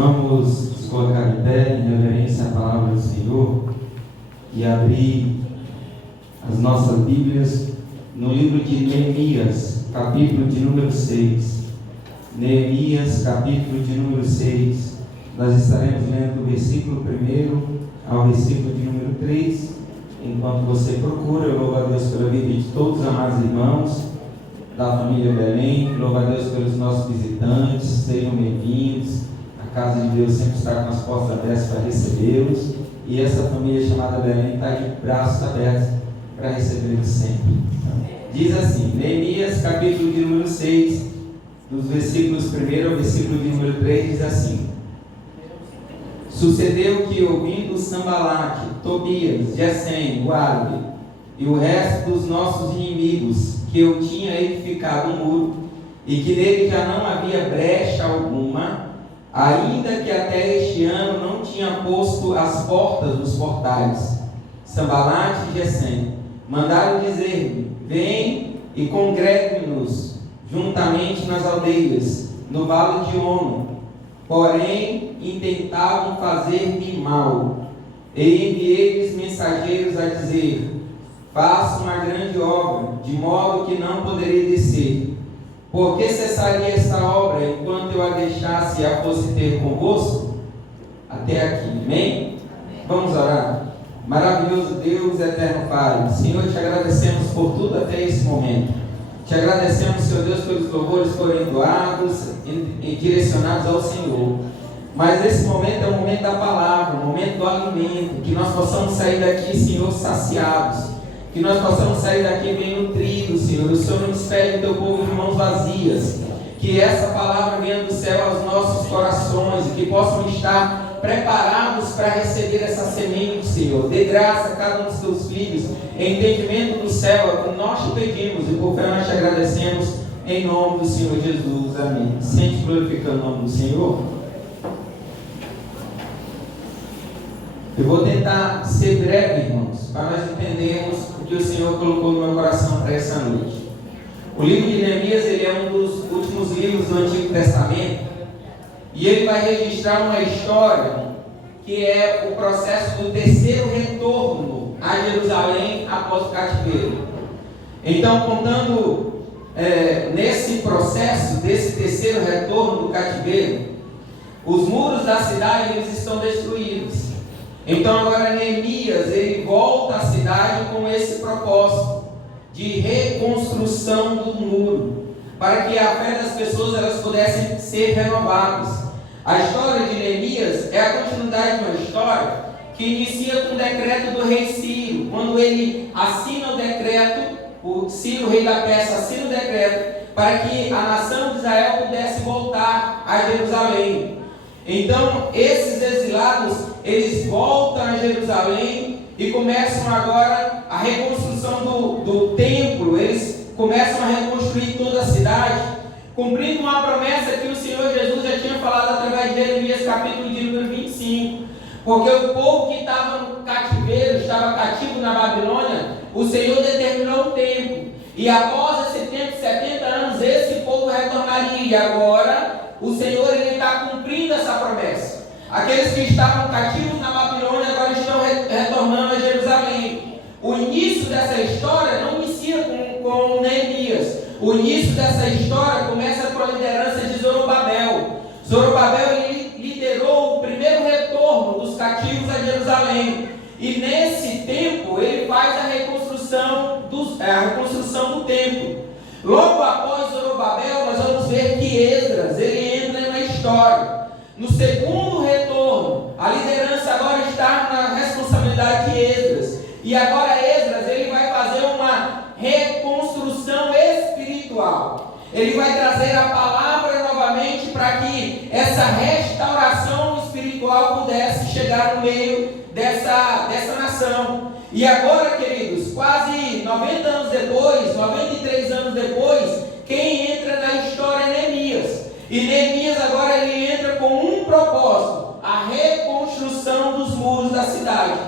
Vamos nos colocar em pé em reverência à palavra do Senhor e abrir as nossas Bíblias no livro de Neemias, capítulo de número 6. Neemias, capítulo de número 6. Nós estaremos lendo do versículo 1 ao versículo de número 3. Enquanto você procura, eu louvo a Deus pela vida de todos os amados irmãos da família Belém. Louvo a Deus pelos nossos visitantes. Sejam bem-vindos. A casa de Deus sempre está com as portas abertas para recebê-los. E essa família chamada Belém está de braços abertos para recebê-los sempre. Diz assim, Neemias, capítulo de número 6, dos versículos 1 ao versículo de número 3, diz assim: Sucedeu que, ouvindo Sambalate, Tobias, Gesem, Guarbe e o resto dos nossos inimigos, que eu tinha edificado um muro, e que nele já não havia brecha alguma, ainda que até este ano não tinha posto as portas dos portais, Sambalate e Gesem mandaram dizer-me: vem e congregue-nos juntamente nas aldeias, no vale de Ono. Porém, intentavam fazer-me mal. E enviei-lhes mensageiros a dizer: faça uma grande obra, de modo que não poderei descer. Por que cessaria esta obra enquanto eu a deixasse e a fosse ter convosco? Até aqui, amém? Vamos orar. Maravilhoso Deus, eterno Pai, Senhor, te agradecemos por tudo até esse momento. Te agradecemos, Senhor Deus, pelos louvores que foram doados e direcionados ao Senhor. Mas esse momento é o momento da palavra, o momento do alimento, que nós possamos sair daqui, Senhor, saciados, que nós possamos sair daqui bem nutridos, Senhor. O Senhor não despede o teu povo de mãos vazias, que essa palavra venha do céu aos nossos corações e que possam estar preparados para receber essa semente, Senhor. Dê graça a cada um dos teus filhos, entendimento do céu, é o que nós te pedimos e por fé nós te agradecemos, em nome do Senhor Jesus, amém. Sente glorificando o nome do Senhor. Eu vou tentar ser breve, irmãos, para nós entendermos o que o Senhor colocou no meu coração para essa noite. O livro de Neemias, ele é um dos últimos livros do Antigo Testamento, e ele vai registrar uma história que é o processo do terceiro retorno a Jerusalém após o cativeiro. Então, contando nesse processo desse terceiro retorno do cativeiro, os muros da cidade eles estão destruídos. Então agora Neemias ele volta à cidade com esse propósito de reconstrução do muro, para que a fé das pessoas elas pudessem ser renovadas. A história de Neemias é a continuidade de uma história que inicia com o decreto do rei Ciro. Quando ele assina o decreto, o Ciro, rei da Pérsia, assina o decreto para que a nação de Israel pudesse voltar a Jerusalém. Então esses exilados eles voltam a Jerusalém e começam agora a reconstrução do templo. Eles começam a reconstruir toda a cidade, cumprindo uma promessa que o Senhor Jesus já tinha falado através de Jeremias, capítulo de número 25. Porque o povo que estava no cativeiro, estava cativo na Babilônia, o Senhor determinou um tempo. E após esse tempo, 70 anos, esse povo retornaria. E agora, o Senhor está cumprindo essa promessa. Aqueles que estavam cativos na Babilônia agora estão retornando a Jerusalém. O início dessa história não inicia com Neemias. O início dessa história começa com a liderança de Zorobabel. Zorobabel ele liderou o primeiro retorno dos cativos a Jerusalém. E nesse tempo ele faz a reconstrução do templo. Logo após Zorobabel, nós vamos ver que Esdras ele entra na história. No segundo retorno, a liderança agora está na responsabilidade de Esdras. E agora Esdras ele vai fazer uma reconstrução espiritual. Ele vai trazer a palavra novamente para que essa restauração espiritual pudesse chegar no meio dessa nação. E agora, queridos, quase 90 anos depois, 93 anos depois, quem entra na história é Neemias. E Neemias agora ele entra com um propósito: a reconstrução dos muros da cidade.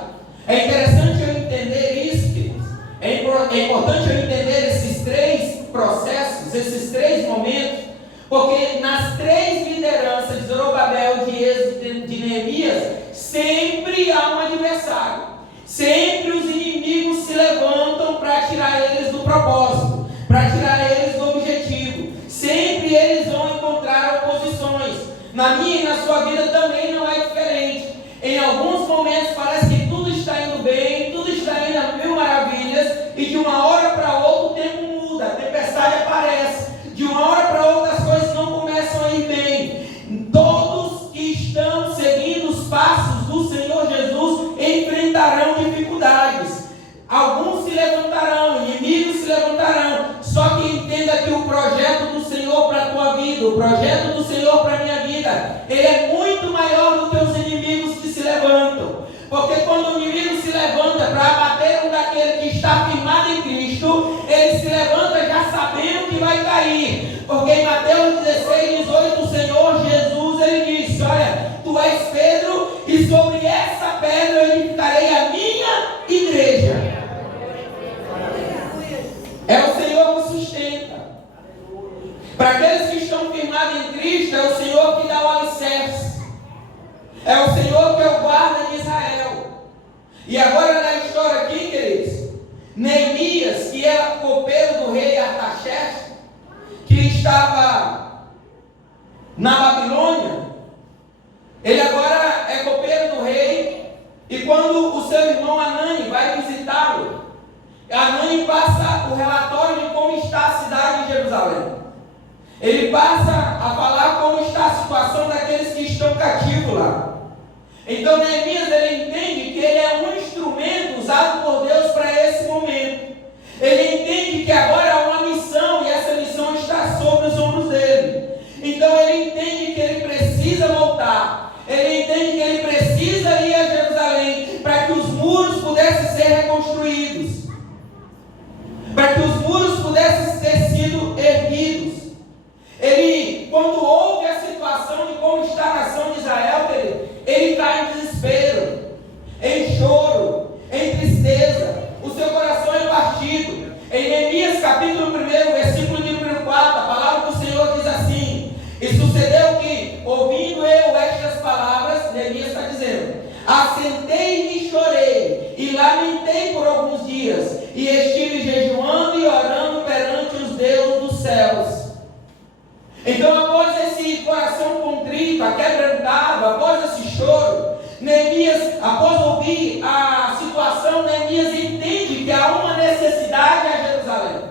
É interessante eu entender isso, queridos. É importante eu entender esses três processos, esses três momentos, porque nas três lideranças de Zorobabel, Zorobabel, de Êxodo, de Neemias, sempre há um adversário. Sempre os inimigos se levantam para tirar eles do propósito, para tirar eles do objetivo. Sempre eles vão encontrar oposições. Na minha e na sua vida também não é diferente. Em alguns momentos parece que tudo está indo bem, tudo está indo a mil maravilhas, e de uma hora para outra o tempo muda, a tempestade aparece. De uma hora para outra as coisas não começam a ir bem. Todos que estão seguindo os passos do Senhor Jesus enfrentarão dificuldades. Alguns se levantarão, inimigos se levantarão. Só que entenda que o projeto do Senhor para a tua vida, o projeto do Senhor para a minha vida, ele é muito maior do que os inimigos que se levantam. Porque quando o inimigo se levanta para abater um daquele que está firmado em Cristo, ele se levanta já sabendo que vai cair. Porque em Mateus 16:18, o Senhor Jesus, ele disse: olha, tu és Pedro, e sobre essa pedra eu edificarei a minha igreja. É o Senhor que sustenta. Para aqueles que estão firmados em Cristo, é o Senhor que dá o alicerce. É o Senhor que é o guarda de Israel. E agora na história aqui, queridos, Neemias, que era copeiro do rei Artaxerxes, que estava na Babilônia, ele agora é copeiro do rei. E quando o seu irmão Anani vai visitá-lo, Anani passa o relatório de como está a cidade de Jerusalém. Ele passa a falar como está a situação daqueles que estão cativos lá. Então Neemias, ele entende que ele é um instrumento usado por Deus para esse momento. Ele entende que agora há uma missão, e essa missão está sobre os ombros dele. Então ele entende que ele precisa voltar. Ele entende que ele precisa ir a Jerusalém para que os muros pudessem ser reconstruídos, para que os muros pudessem ter sido erguidos. Ele, quando ouve a situação de como está a nação de Israel, ele cai em desespero, em choro, em tristeza. O seu coração é partido. Em Neemias capítulo 1, versículo de número 4, a palavra do Senhor diz assim: e sucedeu que, ouvindo eu estas palavras, Neemias está dizendo, assentei-me e chorei, e lamentei por alguns dias, e estive jejuando e orando perante os deuses dos céus. Então, após esse coração contrito, aquebrantado, após esse choro, Neemias, após ouvir a situação, Neemias entende que há uma necessidade a Jerusalém.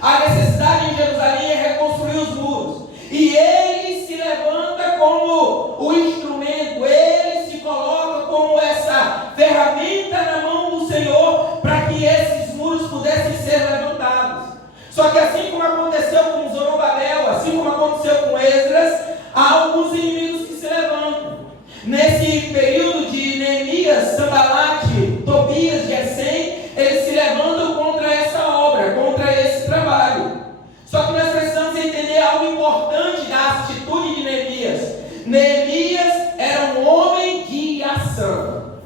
A necessidade em Jerusalém é reconstruir os muros. E ele se levanta como o instrumento, ele se coloca como essa ferramenta na mão do Senhor para que esses muros pudessem ser levantados. Só que assim como aconteceu com Zorobabel, assim como aconteceu com Esdras, há alguns inimigos que se levantam. Nesse período de Neemias, Sambalate, Tobias, Gesem, eles se levantam contra essa obra, contra esse trabalho. Só que nós precisamos entender algo importante da atitude de Neemias. Neemias era um homem de ação.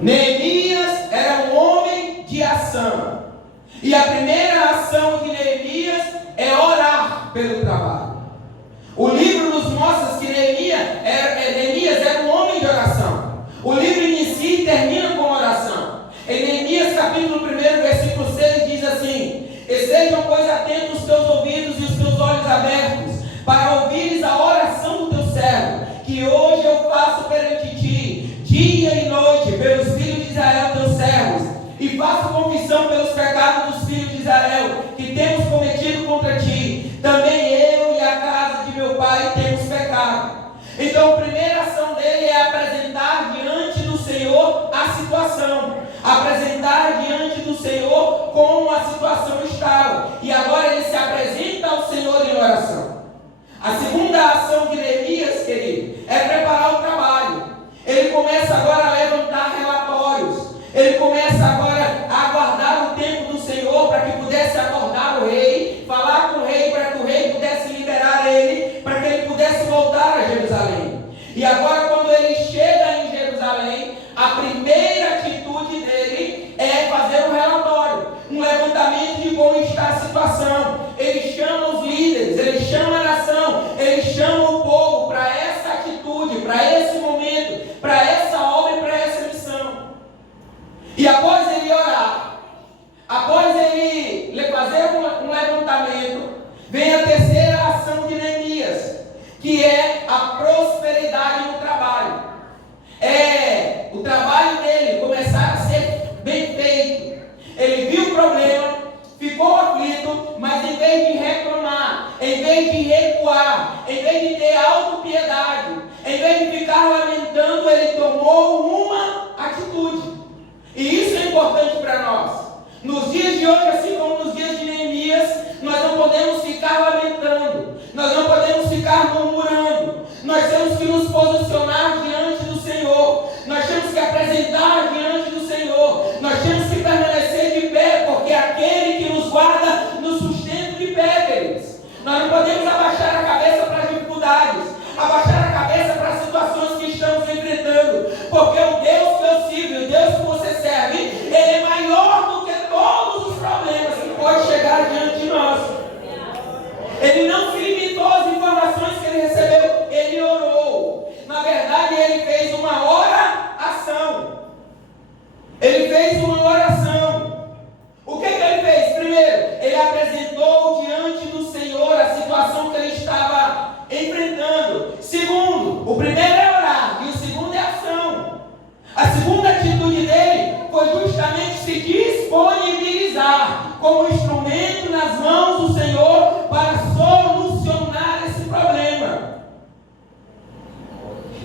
Neemias era um homem de ação. E a primeira ação de Neemias é orar pelo trabalho. O livro nos mostra que Neemias era um homem de oração. O livro inicia e termina com oração. Em Neemias capítulo 1, versículo 6 diz assim: e sejam, pois, atentos os teus ouvidos e os teus olhos abertos, para ouvires a oração do teu servo, que hoje eu faço perante ti, dia e noite, pelos filhos de Israel, teus servos, e faço confissão pelos pecados dos filhos de Israel, que temos cometido contra ti. Também eu e a casa de meu pai temos pecado. Então a primeira ação dele é apresentar diante do Senhor a situação. Apresentar diante do Senhor como a situação estava. E agora ele se apresenta ao Senhor em oração. A segunda ação de Neemias, querido, é preparar o trabalho. Ele começa agora a levantar relatórios. Ele começa agora a aguardar o tempo do Senhor para que pudesse acordar o rei, falar com o rei para que o rei pudesse liberar ele, para que ele pudesse voltar a Jerusalém. E agora, quando ele chega em Jerusalém, a primeira atitude dele é fazer um relatório, um levantamento de como está a situação. Ele chama os líderes, ele chama a nação, ele chama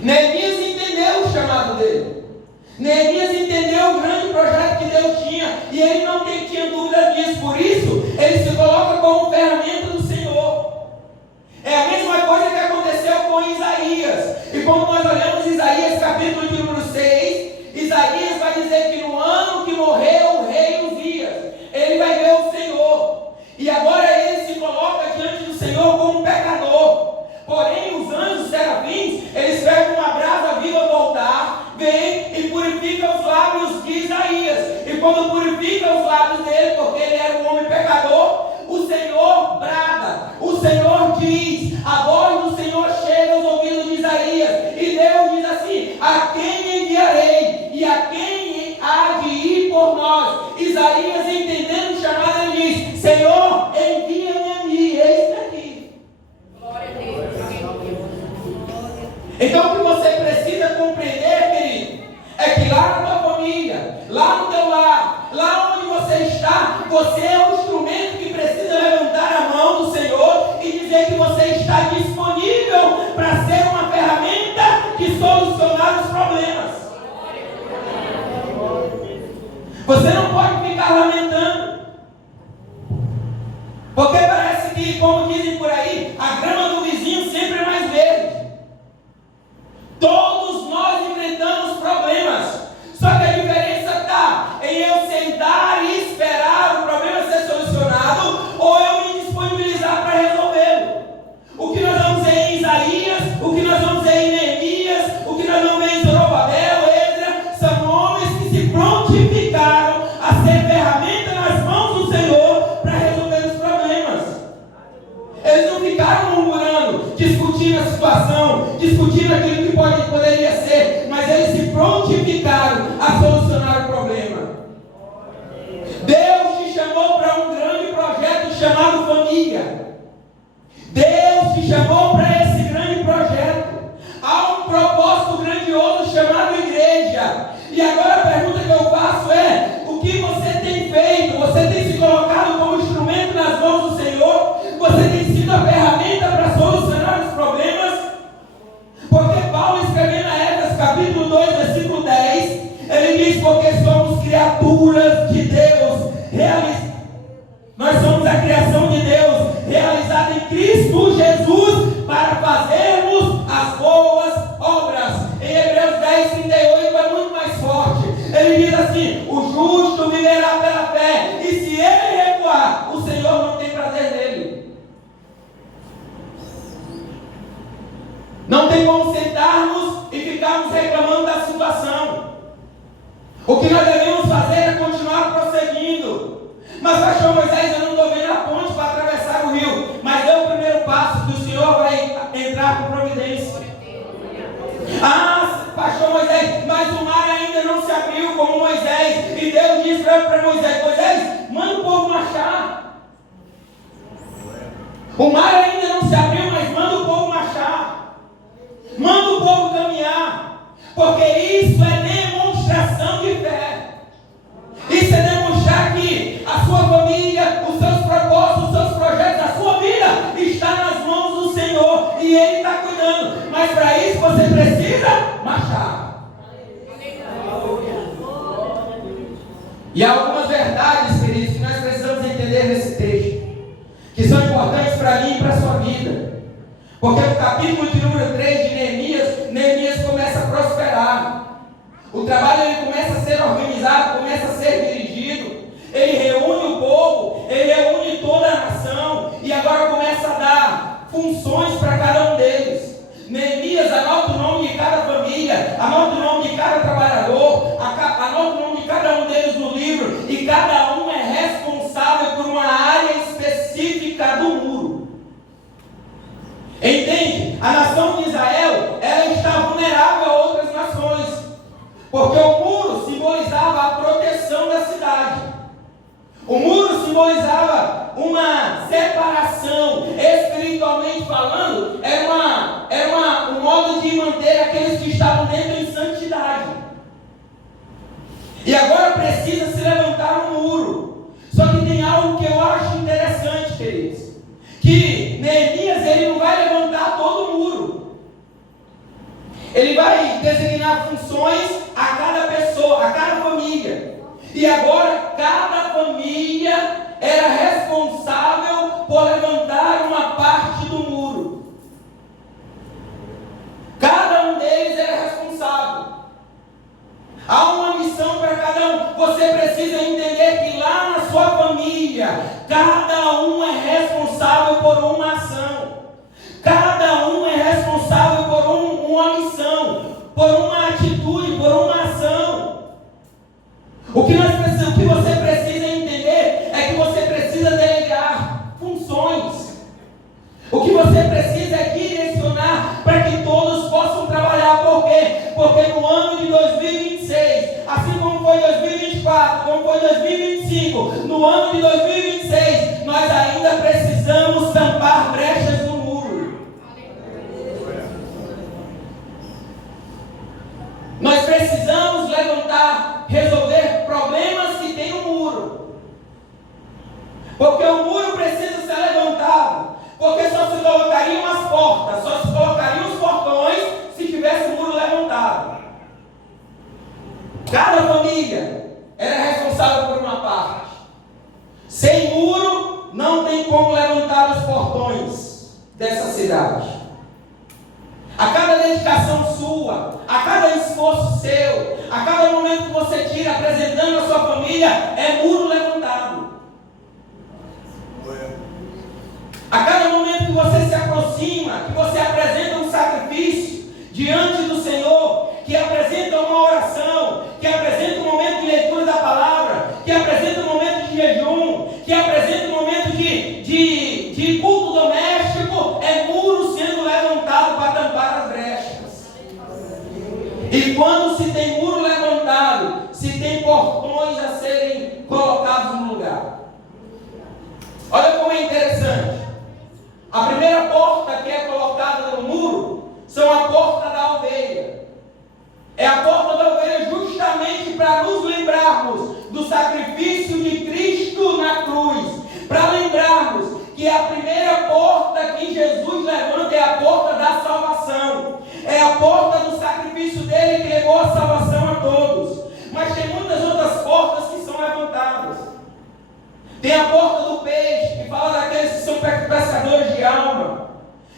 Neemias entendeu o chamado dele. Neemias entendeu o grande projeto que Deus tinha. E ele não tinha dúvida disso. Por isso, ele se coloca como ferramenta do Senhor. É a mesma coisa que aconteceu com Isaías. E quando nós olhamos Isaías capítulo de número 6, Isaías vai dizer que no ano que morreu o rei Uzias, ele vai ver o Senhor. E agora ele se coloca diante do Senhor como um pecador. Porém, os anjos serafins, eles pegam uma brasa viva do altar, vêm e purificam os lábios de Isaías. E quando purificam os lábios dele, porque ele era um homem pecador, o Senhor brada, o Senhor diz, a voz do Senhor chega aos ouvidos de Isaías. E Deus diz assim: a quem enviarei? E a quem há de ir por nós? Isaías, entendendo o chamado, ele diz: Senhor, envia-me a mim, eis-me aqui. Glória a Deus. Então o que você precisa compreender, querido, é que lá na tua família, lá no teu lar, lá onde você está, você é o instrumento que precisa levantar a mão do Senhor e dizer que você está disponível para ser uma ferramenta que solucionar os problemas. Você não pode ficar lamentando, porque parece que, como dizem por aí, a grama do vizinho sempre é mais verde. Todos nós enfrentamos problemas, só que a diferença está em eu sentar e esperar o problema ser solucionado, ou eu me disponibilizar para resolvê-lo. O que nós vamos ver em Isaías, o que nós vamos ver em Neemias, o que nós vamos ver em Zorobabel, Esdras, são homens que se prontificaram a ser ferramenta nas mãos do Senhor para resolver os problemas. Eles não ficaram murmurando, discutindo a situação, discutindo aquilo que poderia ser, mas eles se prontificaram a solucionar o problema. Deus te chamou para um grande projeto chamado família. Deus te chamou para esse grande projeto. Há um propósito grandioso chamado igreja. E agora a pergunta que eu faço é: o que você tem feito? Você tem se colocado como instrumento nas mãos do Senhor? Você tem sido a ferramenta para solucionar os problemas? Porque Paulo, escrevendo a Efésios capítulo 2, versículo 10, ele diz: porque somos criaturas de Deus, nós somos a criação de Deus, realizada em Cristo Jesus, para fazermos as boas obras. Em Hebreus 10, 38 é muito mais forte. Ele diz assim: o justo viverá pela fé, e se ele recuar, o Senhor não tem prazer nele. Não tem como sentarmos e ficarmos reclamando da situação. O que nós devemos fazer é continuar prosseguindo. Mas, pastor Moisés, eu não estou vendo a ponte para atravessar o rio. Mas é o primeiro passo que o Senhor vai entrar com providência. Ah, pastor Moisés, mas o mar ainda não se abriu como Moisés. E Deus disse para Moisés: Moisés, manda o povo marchar. O mar ainda não se abriu, mas manda o povo marchar. Manda o povo caminhar. Porque isso é demonstração de fé. Isso é demonstrar que a sua família, os seus propósitos, os seus projetos, a sua vida está nas mãos do Senhor e Ele está cuidando. Mas para isso você precisa marchar. E há algumas verdades, queridos, que nós precisamos entender nesse texto, que são importantes para mim e para a sua vida. Porque no capítulo de número 3 de Neemias começa a prosperar. O trabalho ele começa a ser organizado, começa a ser dirigido. Ele reúne o povo, ele reúne toda a nação e agora começa a dar funções para cada um deles. Neemias anota o nome de cada família, anota o nome de cada trabalhador, anota o nome de cada um deles no livro, e cada um é responsável por uma área específica do muro. Entende? A nação de Israel, ela está vulnerável a outras nações. Porque o muro simbolizava a proteção da cidade. O muro simbolizava uma separação, espiritualmente falando, era um modo de manter aqueles que estavam dentro em santidade. E agora precisa se levantar um muro. Só que tem algo que eu acho interessante, queridos, que Neemias ele não vai levantar todo o muro. Ele vai designar funções a cada pessoa, a cada família. E agora cada família era responsável por levantar uma parte do muro. Cada um deles era responsável. Há uma missão para cada um. Você precisa entender que lá na sua família, cada um é responsável por uma ação. Cada um é responsável por uma missão, por uma atitude, por uma ação. O que você precisa entender é que você precisa delegar funções. O que você precisa é direcionar para que todos possam trabalhar. Por quê? Porque no ano de 2026, assim como foi 2024, como foi 2025, no ano de 2026, nós ainda precisamos tampar brechas no muro. Nós precisamos levantar, resolver problemas que tem no muro. Porque o muro precisa ser levantado. Porque só se colocariam as portas, só se colocariam os portões se tivesse o muro levantado. Cada família era responsável por uma parte. Sem muro, não tem como levantar os portões dessa cidade. A cada dedicação sua, a cada esforço seu, a cada momento que você tira apresentando a sua família, é muro levantado. A cada momento que você se aproxima, que você apresenta um sacrifício diante do Senhor, que apresenta uma oração, que apresenta um momento de leitura da palavra, que apresenta um momento de jejum, que apresenta um momento de culto doméstico, é muro sendo levantado para tampar as brechas. E quando se tem muro levantado, se tem portões a serem colocados no lugar. Olha como é interessante. A primeira porta que é colocada no muro são a porta da ovelha. É a porta da ovelha justamente para nos lembrarmos do sacrifício de Cristo na cruz. Para lembrarmos que a primeira porta que Jesus levanta é a porta da salvação. É a porta do sacrifício dele que levou a salvação a todos. Mas tem muitas outras portas que são levantadas. Tem a porta do peixe, que fala daqueles que são pescadores de alma.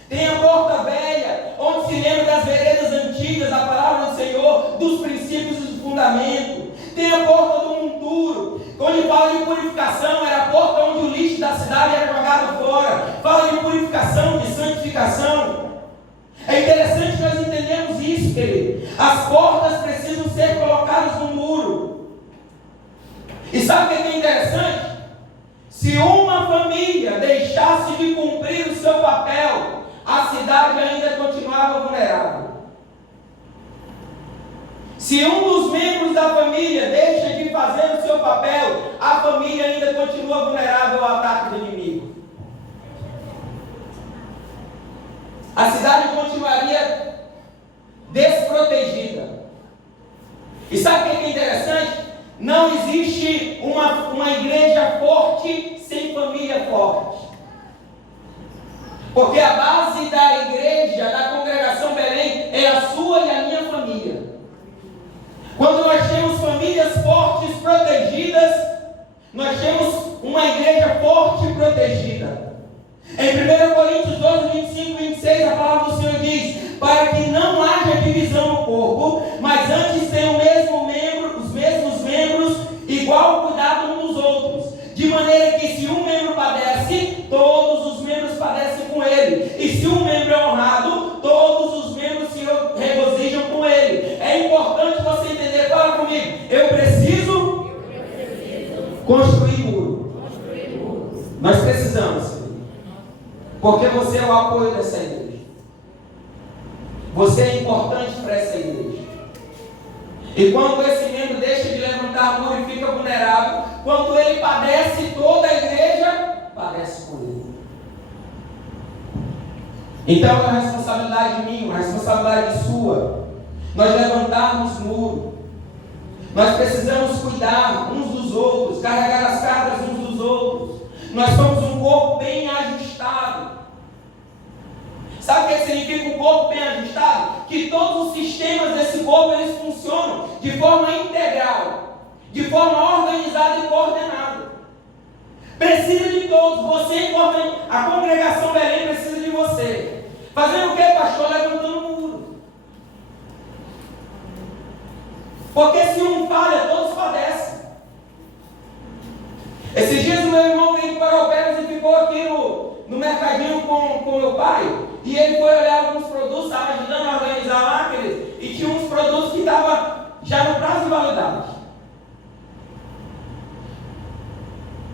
Tem a porta velha, onde se lembra das veredas antigas, da palavra do Senhor, dos princípios e do fundamento. Tem a porta do monturo, onde fala de purificação, era a porta onde o lixo da cidade era jogado fora. Fala de purificação, de santificação. É interessante nós entendermos isso, querido. As portas precisam ser colocadas no muro. E sabe o que é interessante? Se uma família deixasse de cumprir o seu papel, a cidade ainda continuava vulnerável. Se um dos membros da família deixa de fazer o seu papel, a família ainda continua vulnerável ao ataque do inimigo. A cidade continuaria desprotegida. E sabe o que é interessante? Não existe uma igreja forte sem família forte. Porque a base da igreja, da congregação Belém, é a sua e a minha família. Quando nós temos famílias fortes, protegidas, nós temos uma igreja forte e protegida. Em 1 Coríntios 12, 25 e 26, a palavra do Senhor diz: para que não haja divisão no corpo, mas antes tenham os mesmos membros, igual cuidado uns dos outros. De maneira que se um membro padece, todos os membros padecem com ele. E se um membro é honrado, todos os membros se regozijam com ele. É importante você entender, fala comigo, eu preciso construir muro. Nós precisamos. Porque você é o apoio dessa igreja. Você é importante para essa igreja. E quando esse membro deixa de levantar muro e fica vulnerável, quando ele padece, toda a igreja padece com ele. Então é uma responsabilidade minha, uma responsabilidade sua, nós levantarmos muro. Nós precisamos cuidar uns dos outros, carregar as cargas uns dos outros. Nós somos um corpo bem ajustado. Sabe o que significa um corpo bem ajustado? Que todos os sistemas desse corpo eles funcionam de forma integral, de forma organizada e coordenada. Precisa de todos. Você, a congregação Belém precisa de você. Fazendo o que, pastor? Levantando o muro. Porque se um falha, todos padecem. Esses dias o meu irmão veio para Alpenas e ficou aqui no mercadinho com meu pai. E ele foi olhar alguns produtos, estava ajudando a organizar lá, queridos, e tinha uns produtos que estavam já no prazo de validade.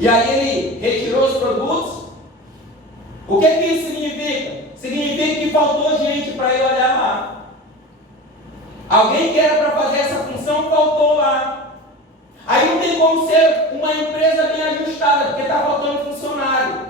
E aí ele retirou os produtos. O que isso significa? Significa que faltou gente para ir olhar lá. Alguém que era para fazer essa função faltou lá. Aí não tem como ser uma empresa bem ajustada, porque está faltando funcionário.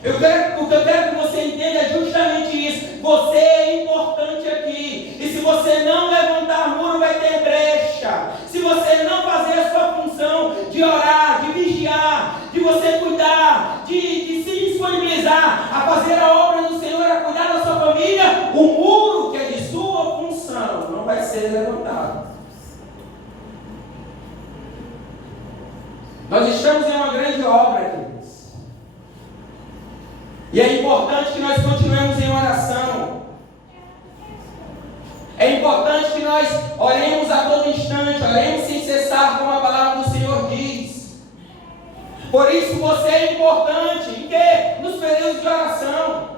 O que eu quero que você entenda é justamente isso. Você é importante aqui. E se você não levantar muro, vai ter brecha. Se você não fazer a sua função de orar, de vigiar, de você cuidar, de se disponibilizar a fazer a obra do Senhor, a cuidar da sua família, o muro que é de sua função não vai ser levantado. Nós estamos em uma grande obra aqui. E é importante que nós continuemos em oração. É importante que nós oremos a todo instante, oremos sem cessar, como a palavra do Senhor diz. Por isso você é importante. Em que? Nos períodos de oração.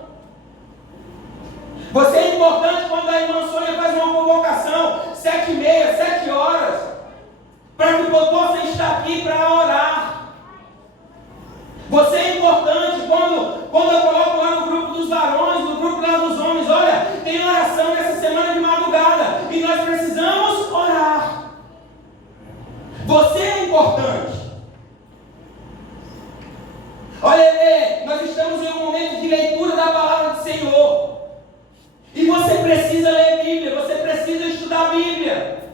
Você é importante quando a irmã Sônia faz uma convocação, 7h30, 7 horas, para que eu possa estar aqui para orar. Você é importante quando eu coloco lá no grupo dos varões, no grupo lá dos homens, olha, tem oração nessa semana de madrugada e nós precisamos orar. Você é importante. Olha, nós estamos em um momento de leitura da palavra do Senhor. E você precisa ler Bíblia, você precisa estudar a Bíblia.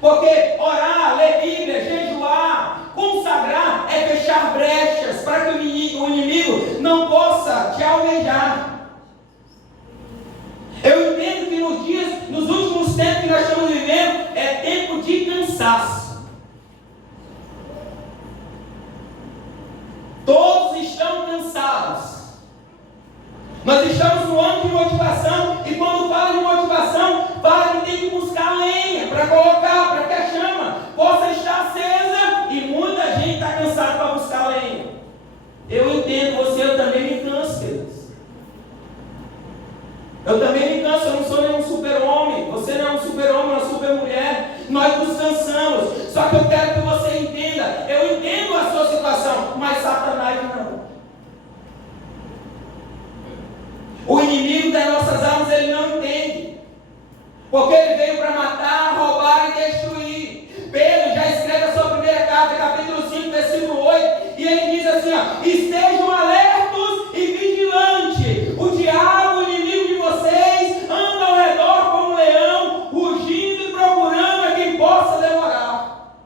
Porque orar, ler Bíblia, jejuar, consagrar é fechar brechas para que o inimigo não possa te alvejar. Eu entendo que nos últimos tempos que nós estamos vivendo, é tempo de cansaço. Todos estão cansados. Nós estamos no ano de motivação, e quando fala de motivação, fala que tem que buscar lenha para colocar, para que a chama possa estar acesa, e muita gente está cansada para buscar lenha. Eu entendo você, eu também me canso, queridos. Eu também me canso, eu não sou nenhum super-homem, você não é um super-homem, uma super-mulher, nós nos cansamos. Só que eu quero que você entenda, eu entendo a sua situação, mas Satanás não. O inimigo das nossas almas, ele não entende. Porque ele veio para matar, roubar e destruir. Pedro já escreve a sua primeira carta, capítulo 5, versículo 8. E ele diz assim, ó, estejam alertos e vigilantes. O diabo, o inimigo de vocês, anda ao redor como um leão, rugindo e procurando a quem possa devorar.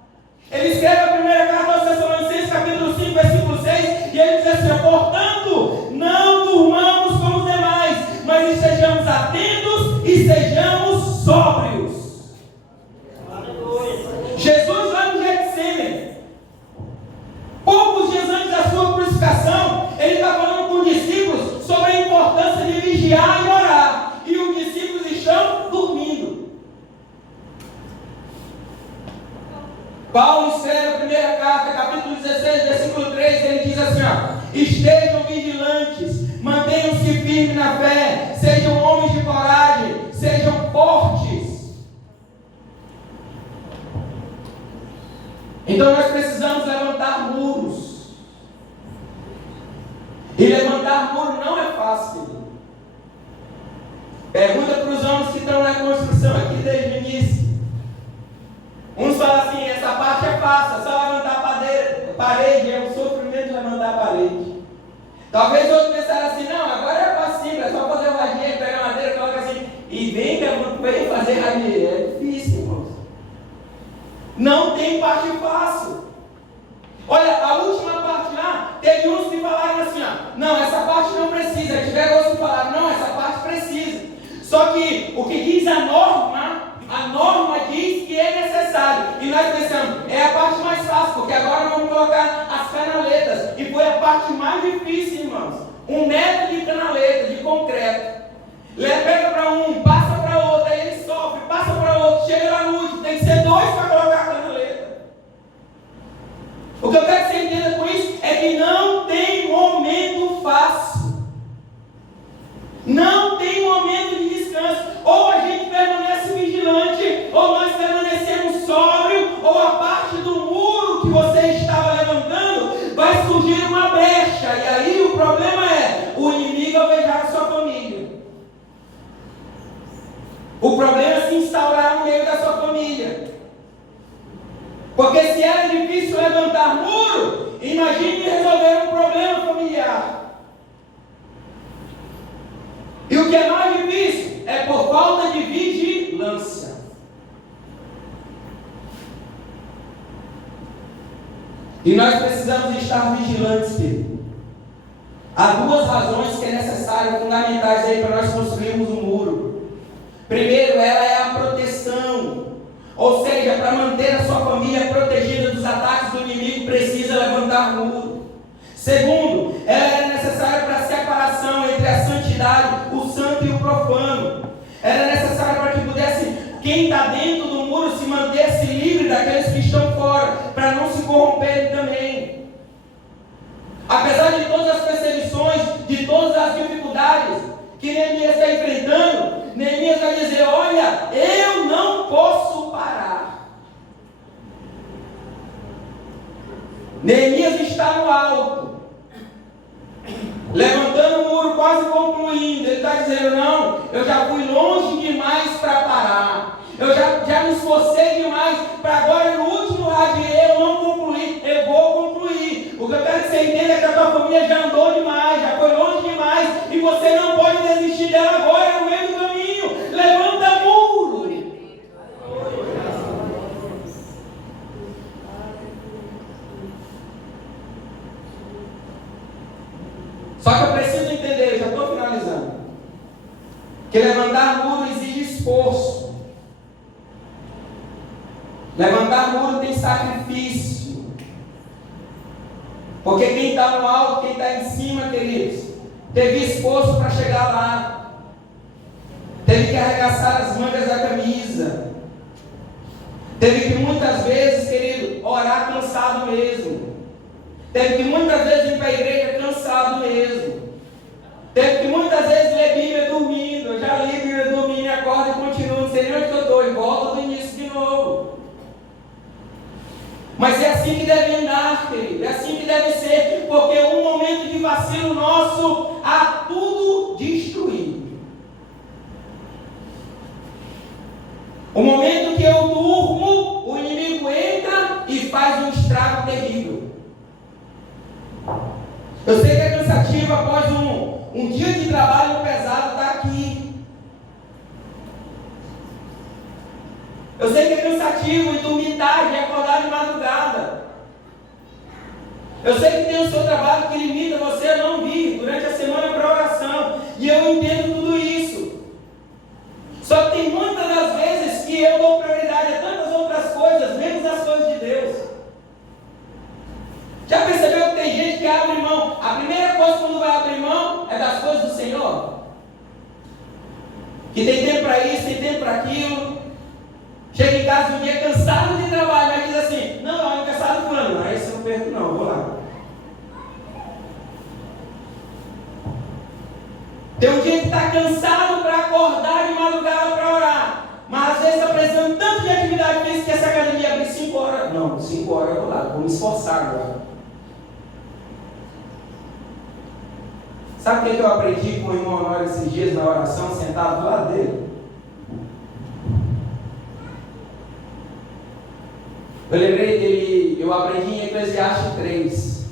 Ele escreve a primeira carta aos Tessalonicenses, capítulo 5, versículo 6. E ele diz assim, portanto, não durmamos como os demais, mas estejamos atentos e sejamos sóbrios. Jesus lá no Getsemane, poucos dias antes da sua crucificação, ele está falando com os discípulos sobre a importância de vigiar e orar, e os discípulos estão dormindo. Paulo escreve a primeira carta, capítulo 16, versículo 3, ele diz assim, ó, estejam vigilantes, mantenham-se firmes na fé, sejam homens de coragem, sejam fortes. Então nós precisamos levantar muros. E levantar muro não é fácil. Pergunta para os homens que estão na construção aqui desde o início. Uns falam assim, essa parte é fácil, é só levantar a parede, é um sofrimento levantar a parede. Talvez outros pensaram assim, não, agora é fácil, é só fazer uma radinha, pegar madeira, coloca assim, e vem que eu vem fazer radinha. É difícil, irmãos. Não tem parte fácil. Olha, a última parte lá, teve uns que falaram assim, ó, não, essa parte não precisa. Tiveram outros que falaram, não, essa parte precisa. Só que o que diz diz a norma diz que é necessário. E nós pensamos, é a parte mais fácil, porque agora vamos colocar as canaletas. E foi a parte mais difícil, irmãos. 1 metro de canaleta, de concreto. Pega para um, passa para outro, aí ele sofre, passa para outro, chega lá no último, tem que ser 2 para colocar a canaleta. O que eu quero que você entenda com isso é que não tem momento fácil. Não tem momento de descanso. Ou a gente permanece vigilante, ou nós permanecemos sóbrio, ou a parte do muro que você estava levantando vai surgir uma brecha. E aí o problema é o inimigo alvejar a sua família. O problema é se instaurar no meio da sua família. Porque se era difícil levantar muro, imagine resolver um problema familiar. E o que é mais difícil é por falta de vigilância. E nós precisamos estar vigilantes, querido. Há 2 razões que é necessário, fundamentais aí para nós construirmos um muro. Primeiro, ela é a proteção. Ou seja, para manter a sua família protegida dos ataques do inimigo, precisa levantar muro. Segundo, ela é necessária para a separação entre a santidade, o santo e o profano. Ela é necessária para que pudesse, quem está dentro do muro, se manter-se livre daqueles que estão fora, para não se corromperem também. Apesar de todas as perseguições, de todas as dificuldades que Neemias está enfrentando, Neemias vai dizer: olha, eu não posso parar. Neemias está no alto, levantando o muro, quase concluindo. Ele está dizendo: não, eu já fui longe demais para parar. Eu já me esforcei demais para agora, no último radier, eu não concluir. Eu vou concluir. O que eu quero que você entenda é que a tua família já andou demais, já foi longe demais, e você não pode desistir dela agora, no meio do caminho. Levanta muro. Só que eu preciso entender, já estou finalizando, que levantar muro exige esforço. Levantar muro tem sacrifício. Porque quem está no alto, quem está em cima, queridos, teve esforço para chegar lá. Teve que arregaçar as mangas da camisa. Teve que muitas vezes, querido, orar cansado mesmo. Teve que muitas vezes ir para a igreja cansado mesmo. Teve que muitas vezes ler Bíblia dormindo. Eu já li Bíblia dormindo, acordo e continuo. Não sei nem onde eu estou, e volto do início de novo. Mas é assim que deve andar, querido. É assim que deve ser. Porque um momento de vacilo nosso, há tudo destruído. O momento que eu durmo, o inimigo entra e faz um estrago terrível. Eu sei que é cansativo após um dia de trabalho pesado estar aqui. Eu sei que é cansativo e dormir tarde e acordar de madrugada. Eu sei que tem o seu trabalho que limita você a não vir durante a semana para oração. E eu entendo tudo isso. Só que tem muitas das vezes que eu dou prioridade a tantas outras coisas, menos as coisas de Deus. Já percebeu que tem gente que abre mão? A primeira coisa quando vai abrir mão é das coisas do Senhor. Que tem tempo para isso, tem tempo para aquilo. Chega em casa um dia cansado de trabalho, mas diz assim: não, é cansado de fulano. Não, esse eu não perco não, vou lá. Tem um dia que está cansado para acordar de madrugada para orar. Mas às vezes está precisando tanto de atividade física que essa academia abre 5 horas. Não, 5 horas eu vou lá, vou me esforçar agora. Sabe o que eu aprendi com o irmão Honório esses dias na oração, sentado do lado dele? Eu lembrei dele, eu aprendi em Eclesiastes 3,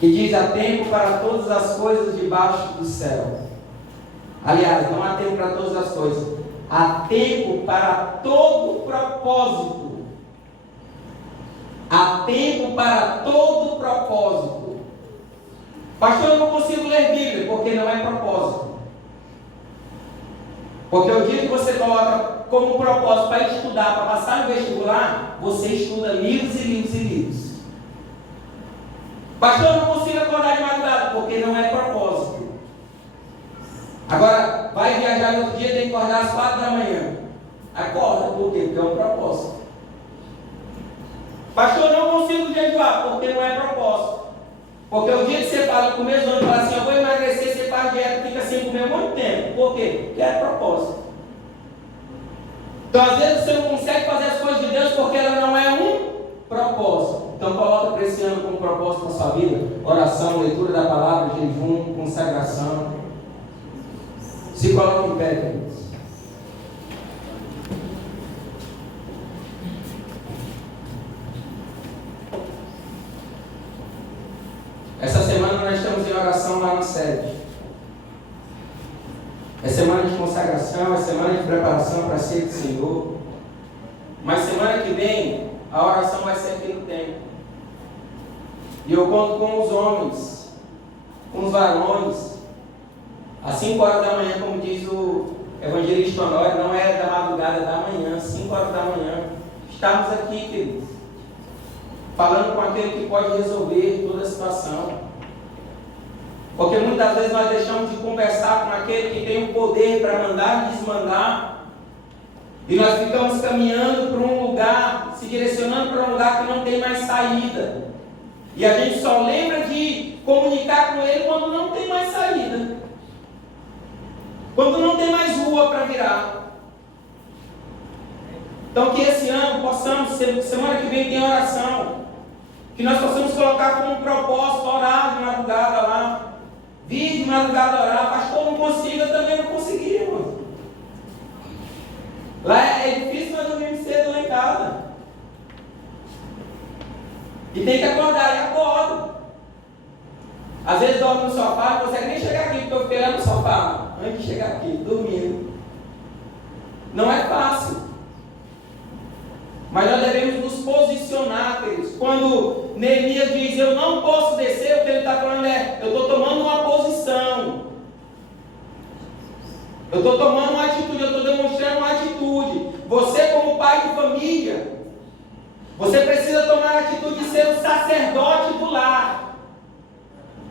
que diz: há tempo para todas as coisas debaixo do céu. Aliás, não há tempo para todas as coisas, há tempo para todo propósito. Há tempo para todo propósito. Pastor, eu não consigo ler Bíblia, porque não é propósito. Porque o dia que você coloca como propósito para estudar, para passar no vestibular, você estuda livros e livros e livros. Pastor, eu não consigo acordar de madrugada, porque não é propósito. Agora, vai viajar no outro dia, tem que acordar às 4 da manhã. Acorda, por quê? Porque é um propósito. Pastor, eu não consigo jejuar, porque não é propósito. Porque o dia que você fala com o mesmo e fala assim, eu vou emagrecer, você faz dieta, fica sem comer muito tempo. Por quê? Porque é propósito. Então, às vezes, você não consegue fazer as coisas de Deus porque ela não é um propósito. Então, coloca para esse ano como propósito na sua vida: oração, leitura da palavra, jejum, consagração. Se coloque em pé, queridos. Essa semana nós estamos em oração lá na sede. É semana de consagração, é semana de preparação para a ceia do Senhor. Mas semana que vem, a oração vai ser aqui no templo. E eu conto com os homens, com os varões, às 5 horas da manhã, como diz o evangelista Honório, não é da madrugada, é da manhã, 5 horas da manhã. Estamos aqui, queridos, falando com aquele que pode resolver toda a situação. Porque muitas vezes nós deixamos de conversar com aquele que tem o poder para mandar e desmandar. E nós ficamos caminhando para um lugar, se direcionando para um lugar que não tem mais saída. E a gente só lembra de comunicar com ele quando não tem mais saída. Quando não tem mais rua para virar. Então que esse ano possamos, semana que vem tem oração. Que nós possamos colocar como um propósito orar de madrugada lá. Vir de madrugada orar. Pastor, não consigo, eu também não consegui, irmão. Lá é difícil nós dormirmos cedo lá em casa. E tem que acordar, e acorda. Às vezes dorme no sofá, não consegue nem chegar aqui, porque eu fiquei lá no sofá, antes de chegar aqui, dormindo. Não é fácil. Mas nós devemos nos posicionar, queridos. Quando Neemias diz, eu não posso descer, o que ele está falando é, eu estou tomando uma posição. Eu estou tomando uma atitude, eu estou demonstrando uma atitude. Você, como pai de família, você precisa tomar a atitude de ser o sacerdote do lar.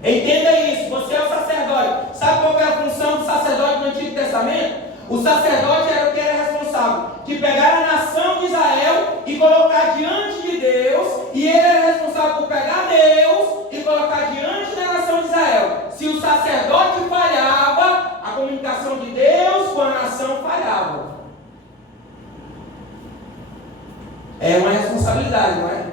Entenda isso, você é o sacerdote. Sabe qual é a função do sacerdote no Antigo Testamento? O sacerdote era o que era responsável de pegar a nação de Israel e colocar diante de Deus, e ele era responsável por pegar Deus e colocar diante da nação de Israel. Se o sacerdote falhava, a comunicação de Deus com a nação falhava. É uma responsabilidade, não é?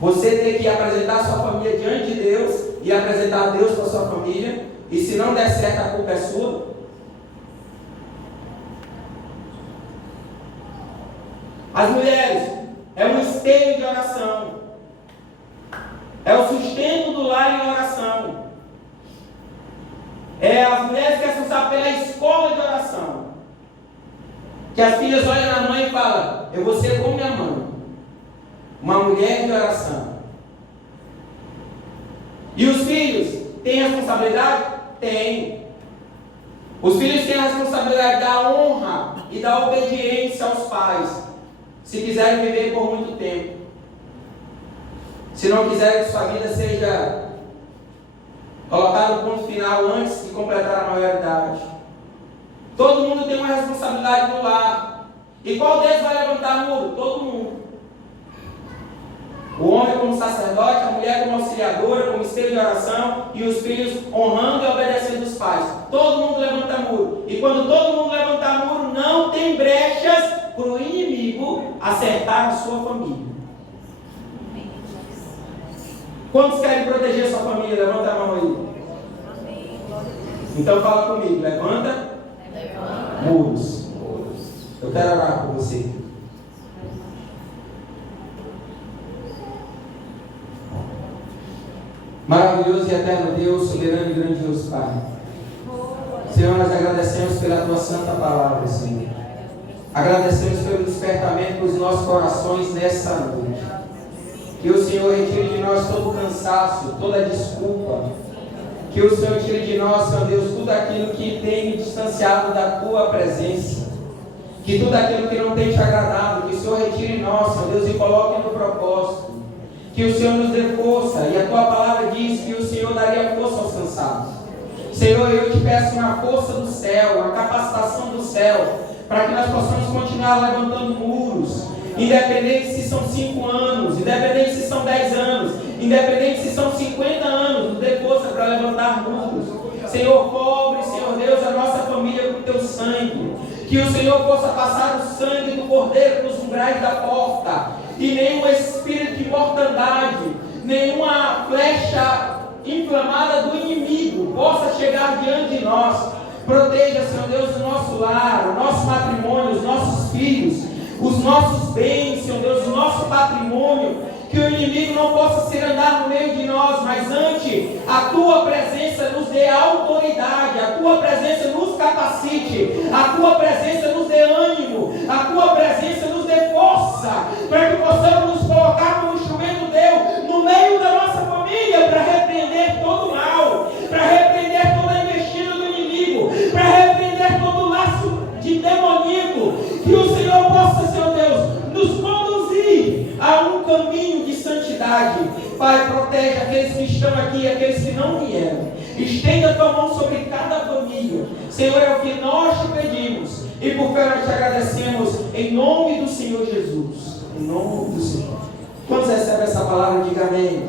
Você tem que apresentar a sua família diante de Deus e apresentar a Deus para a sua família, e se não der certo, a culpa é sua. As mulheres é um espelho de oração, é o sustento do lar em oração, é as mulheres que responsáveis pela escola de oração, que as filhas olham na mãe e falam, eu vou ser como minha mãe, uma mulher de oração. E os filhos têm responsabilidade? Tem. Os filhos têm a responsabilidade da honra e da obediência aos pais, se quiserem viver por muito tempo. Se não quiserem que sua vida seja colocada no ponto final antes de completar a maioridade. Todo mundo tem uma responsabilidade no lar. E qual deles vai levantar muro? Todo mundo. O homem como sacerdote, a mulher como auxiliadora, como espelho de oração, e os filhos honrando e obedecendo os pais. Todo mundo levanta muro. E quando todo mundo levantar muro, não tem brechas para o inimigo acertar a sua família. Quantos querem proteger a sua família? Levanta a mão aí. Então fala comigo. Levanta muros. Eu quero orar por você. Maravilhoso e eterno Deus, soberano e grandioso Pai. Senhor, nós agradecemos pela Tua santa palavra, Senhor. Agradecemos pelo despertamento dos nossos corações nessa noite. Que o Senhor retire de nós todo o cansaço, toda a desculpa, Que o Senhor tire de nós, Senhor Deus, tudo aquilo que tem me distanciado da Tua presença. Que tudo aquilo que não tem te agradado, que o Senhor retire em nós, Senhor Deus, e coloque no propósito. Que o Senhor nos dê força. E a Tua palavra diz que o Senhor daria força aos cansados. Senhor, eu te peço uma força do céu, uma capacitação do céu, para que nós possamos continuar levantando muros. Independente se são 5 anos, independente se são 10 anos, independente se são 50 anos, nos dê força para levantar muros. Senhor, cobre, Senhor Deus, a nossa família com Teu sangue. Que o Senhor possa passar o sangue do Cordeiro nos umbrais da porta. E nenhum espírito de mortandade, nenhuma flecha inflamada do inimigo possa chegar diante de nós. Proteja, Senhor Deus, o nosso lar, o nosso matrimônio, os nossos filhos, os nossos bens, Senhor Deus, o nosso patrimônio. Que o inimigo não possa se andar no meio de nós, mas antes a Tua presença nos dê autoridade, a Tua presença nos capacite, a Tua presença nos dê ânimo, a Tua presença nos dê força, para que possamos nos colocar como instrumento Teu no meio da nossa família, para repreender todo o mal, para repreender toda a investida do inimigo, para repreender todo o laço de demoníaco. Que o Senhor possa, Senhor Deus, nos conduzir a um caminho de santidade. Pai, protege aqueles que estão aqui e aqueles que não vieram. Estenda a Tua mão sobre cada família. Senhor, é o que nós te pedimos. E por fé nós te agradecemos em nome do Senhor Jesus. Em nome do Senhor. Quando recebe essa palavra, diga amém.